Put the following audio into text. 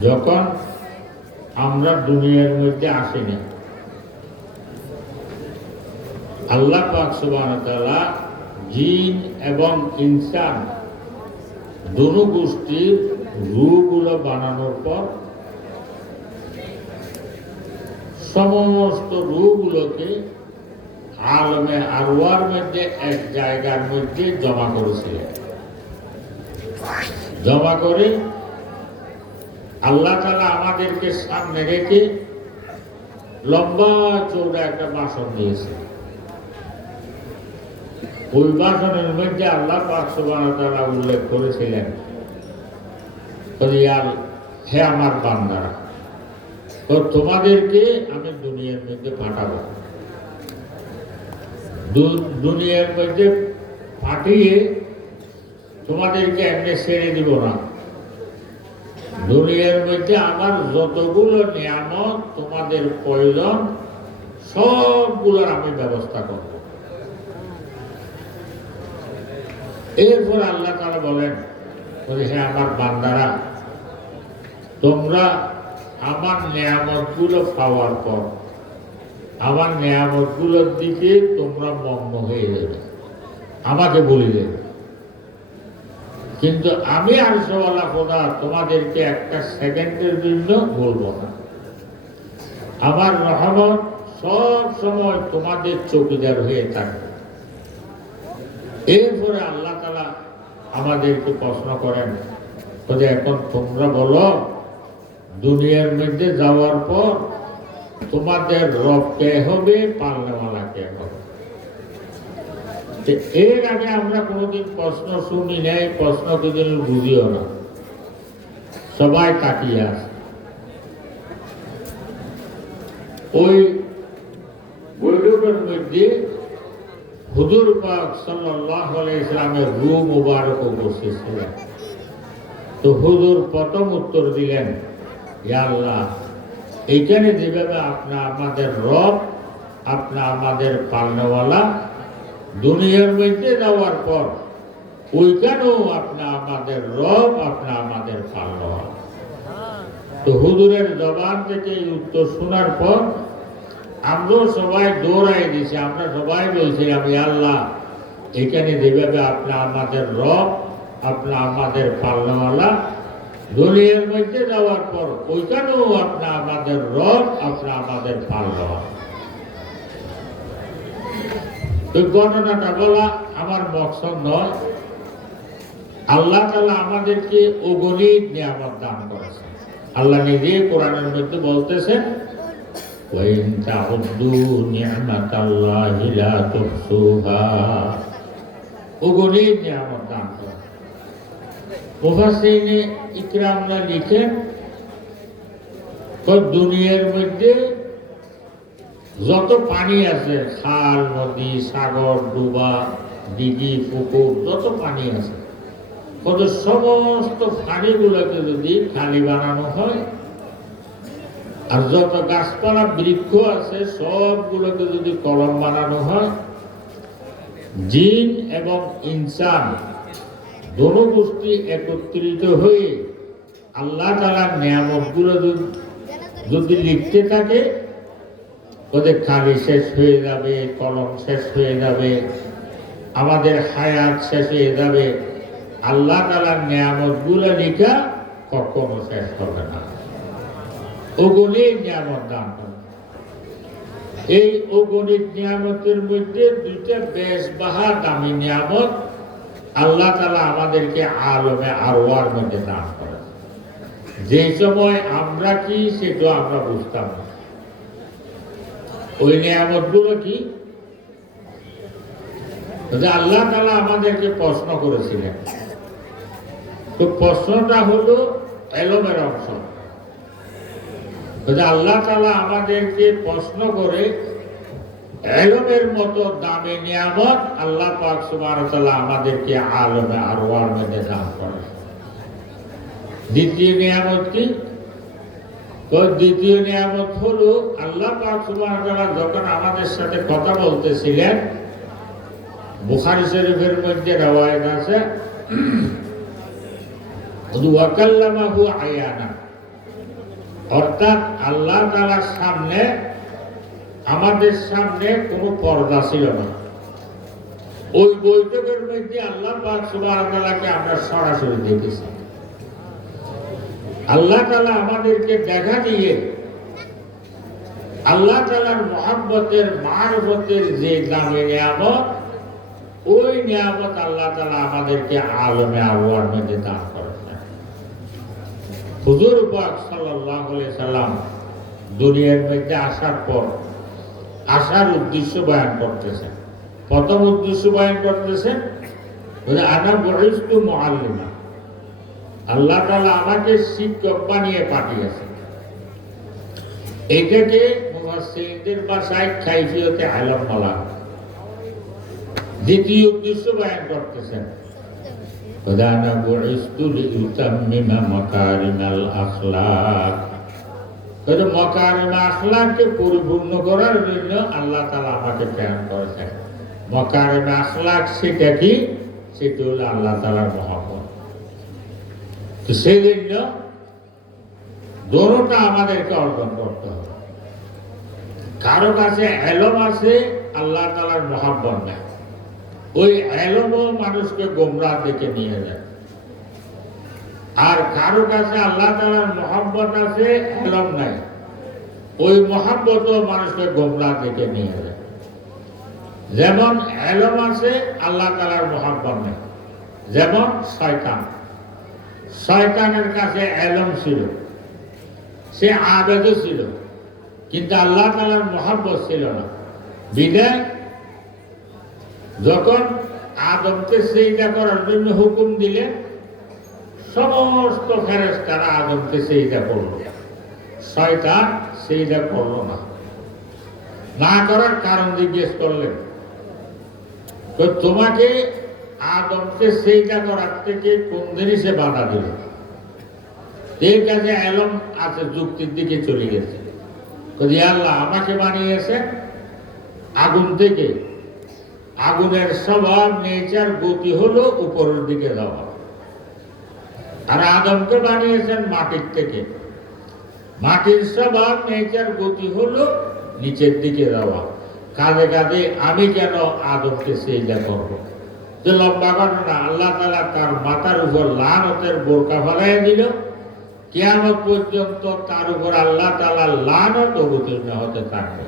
যখন আমরা দুনিয়ার মধ্যে আসিনি, আল্লাহ পাক তাআলা জিন এবং ইনসান দুনো গোষ্ঠীর রূপগুলো বানানোর পর সমস্ত রূপগুলোকে আলমে আরওয়ার মধ্যে এক জায়গার মধ্যে জমা করেছিলেন। জমা করে আল্লাহ আমাদেরকে সামনে রেখে লম্বা চৌড়া একটা বাসন দিয়েছে ওই বাসনের মধ্যে আল্লাহ সুবহানাহু উল্লেখ করেছিলেন হে আমার বান্দারা তো তোমাদেরকে আমি দুনিয়ার মধ্যে পাঠাবো। দুনিয়ার মধ্যে পাঠিয়ে তোমাদেরকে এমনি ছেড়ে দিব না। দুনিয়ার মধ্যে আমার যতগুলো নিয়ামত তোমাদের প্রয়োজন সবগুলোর আমি ব্যবস্থা করব। এরপর আল্লাহ তারা বলেন বলে, হ্যাঁ আমার বান্দারা তোমরা আমার নিয়ামতগুলো পাওয়ার পর আমার নিয়ামতগুলোর দিকে তোমরা মগ্ন হয়ে যাবে। আমাকে বলে দেবে। কিন্তু আমি আরশওয়ালা খোদা, তোমাদেরকে একটা সেকেন্ডের জন্য বলব না। আমার রহমত সব সময় তোমাদের চৌকিদার হয়ে থাকবে। এরপরে আল্লাহ তালা আমাদেরকে প্রশ্ন করেন যে এখন তোমরা বলো, দুনিয়ার মধ্যে যাওয়ার পর তোমাদের রব কে হবে পাল্লাওয়ালা কে হবে? এর আগে আমরা কোনোদিন প্রশ্ন শুনি নাই, প্রশ্ন কোনোদিন বুঝিও না। সবাই তাকিয়ে আছে। ওই বৈঠকের মধ্যে হুজুর পাক আলাইহি ইসলামের রু মুবারক উপস্থিত তো হুজুর প্রথম উত্তর দিলেন আল্লাহ, এইখানে যেভাবে আপনি আমাদের রব আপনি আমাদের পালনেওয়ালা দুনিয়ার মধ্যে যাওয়ার পর, ওইখানেও আপনি আমাদের রব, আপনি আমাদের পালনেওয়ালা তো হুজুরের জবান থেকে এই উত্তর শোনার পর আমরাও সবাই দৌড়াই দিছি, আমরা সবাই বলছিলাম "ইয়া আল্লাহ, এখানে যেভাবে আপনি আমাদের রব, আপনি আমাদের পাল্লাওয়ালা দুনিয়ার মধ্যে যাওয়ার পর ওইখানেও আপনি আমাদের রব, আপনি আমাদের পাল্লাওয়ালা ওই ঘটনাটা বলা আমার মকসদ নয়। আল্লাহ তালা আমাদেরকে অগণিত নিয়ামত দান করেছে আল্লাহ নিজে কোরআনের মধ্যে বলতেছেন দান ইকরামরা লিখেন দুনিয়ার মধ্যে যত পানি আছে, খাল, নদী, সাগর, ডুবা দিঘি পুকুর, যত পানি আছে, কত সমস্ত পানিগুলোকে যদি খালি বানানো হয়, আর যত গাছপালা, বৃক্ষ আছে, সবগুলোকে যদি কলম বানানো হয়, জিন এবং ইনসান দোনো গোষ্ঠী একত্রিত হয়ে আল্লাহ তালার নিয়ামতগুলো যদি লিখতে থাকে ওদের খালি শেষ হয়ে যাবে, কলম শেষ হয়ে যাবে, আমাদের হায়াত শেষ হয়ে যাবে। আল্লাহ তালার নিয়ামতগুলো লিখা কখনো শেষ হবে না। অগণিত নিয়ামত দান এই অগণিত নিয়ামতের মধ্যে দুইটা বেশ বাহা দামি নিয়ামত আল্লাহ তালা আমাদেরকে আলমে আরোয়ার মধ্যে দান করে যে সময় আমরা কি সেটা আমরা বুঝতাম না। ওই নিয়ামতগুলো কি আল্লাহ তালা আমাদেরকে প্রশ্ন করেছিলেন। তো প্রশ্নটা হলো এলমের অংশ। আল্লাহ তালা আমাদেরকে প্রশ্ন করে, এলমের মতো দামি নিয়ামত আল্লাহ পাক সুবহানাহু আমাদেরকে আলমে আরওয়ার মধ্যে দান করে দ্বিতীয় নিয়ামত কি? দ্বিতীয় নিয়ামত হলো, আল্লাহ পাক সুবহানাহু যখন আমাদের সাথে কথা বলতেছিলেন, বুখারী শরীফের মধ্যে রওয়ায়াত আছে আয়ানা অর্থাৎ আল্লাহ তালার সামনে, আমাদের সামনে কোনো পর্দা ছিল না। ওই বৈঠকের মধ্যে আল্লাহ পাক সুবহানাহুকে আমরা সরাসরি দেখেছি। আল্লাহ তালা আমাদেরকে দেখা দিয়ে আল্লাহ তালার মহাব্বতের, মারবতের যে দামে নিয়ামত, ওই নিয়ামত আল্লাহ তালা আমাদেরকে আলমে আবহাওয়ার মধ্যে দান করেছেন হুজুর পাক সাল্লাহ সাল্লাম দুনিয়ার মধ্যে আসার পর আসার উদ্দেশ্য বয়ান করতেছেন। প্রথম উদ্দেশ্য বয়ান করতেছেন আনা বহিষ্ঠ মহাল্লিমা আল্লাহ তালা আমাকে শিক্ষক বানিয়ে পাঠিয়েছে। এটাকে মুহাসসিনদের ভাষায় খাইফিয়তে আলম বলা দ্বিতীয় উদ্দেশ্য বয়ান করতেছেন। প্রধানা বহিষ্ঠু লিউতাম্মিমা মাকারিমাল আখলাক। কিন্তু মকারিমা আখলাককে পরিপূর্ণ করার জন্য আল্লাহ তালা আমাকে প্রেরণ করেছেন। মকারিমা আখলাক সেটা কি? সেটা হলো আল্লাহ তালার মহাপদ তো সেই জন্য দোনোটা আমাদেরকে অর্জন করতে হবে। কারও কাছে এলম আছে, আল্লাহ তালার মহাব্বত নেই। ওই এলমও মানুষকে গোমরা থেকে নিয়ে যায়। আর কারও কাছে আল্লাহ তালার মহাব্বত আছে, এলম নাই। ওই মহাব্বতও মানুষকে গোমরা থেকে নিয়ে যায়। যেমন এলম আছে, আল্লাহ তালার মহাব্বত নেই। যেমন শয়তান। শয়তানের কাছে এলম ছিল। সে আবেদও ছিল। কিন্তু আল্লাহ তালার মহাব্বত ছিল না। বিদায়, যখন আদমকে সেইটা করার জন্য হুকুম দিলে, সমস্ত ফেরেস তারা আদমকে সেইটা করল। শয়তান সেইটা করল না। না করার কারণ জিজ্ঞেস করলেন, তো তোমাকে আদমকে সেইটা করার থেকে কোন জিনিসে বাধা দিল এর কাছে এলম আছে, যুক্তির দিকে চলে গেছে। আল্লাহ, আমাকে বানিয়েছে আগুন থেকে। আগুনের স্বভাব, নেচার, গতি হলো উপরের দিকে যাওয়া। আর আদমকে বানিয়েছেন মাটির থেকে। মাটির স্বভাব, নেচার, গতি হলো নিচের দিকে যাওয়া। কাজে কাজে আমি কেন আদমকে সেইটা করব? যে লম্বা ঘটনা আল্লাহ তালা তার মাথার উপর লানতের বোরকা ফেলাই দিল। কেয়ামত পর্যন্ত তার উপর আল্লাহ তালা লানত অবতীর্ণ হতে থাকবে।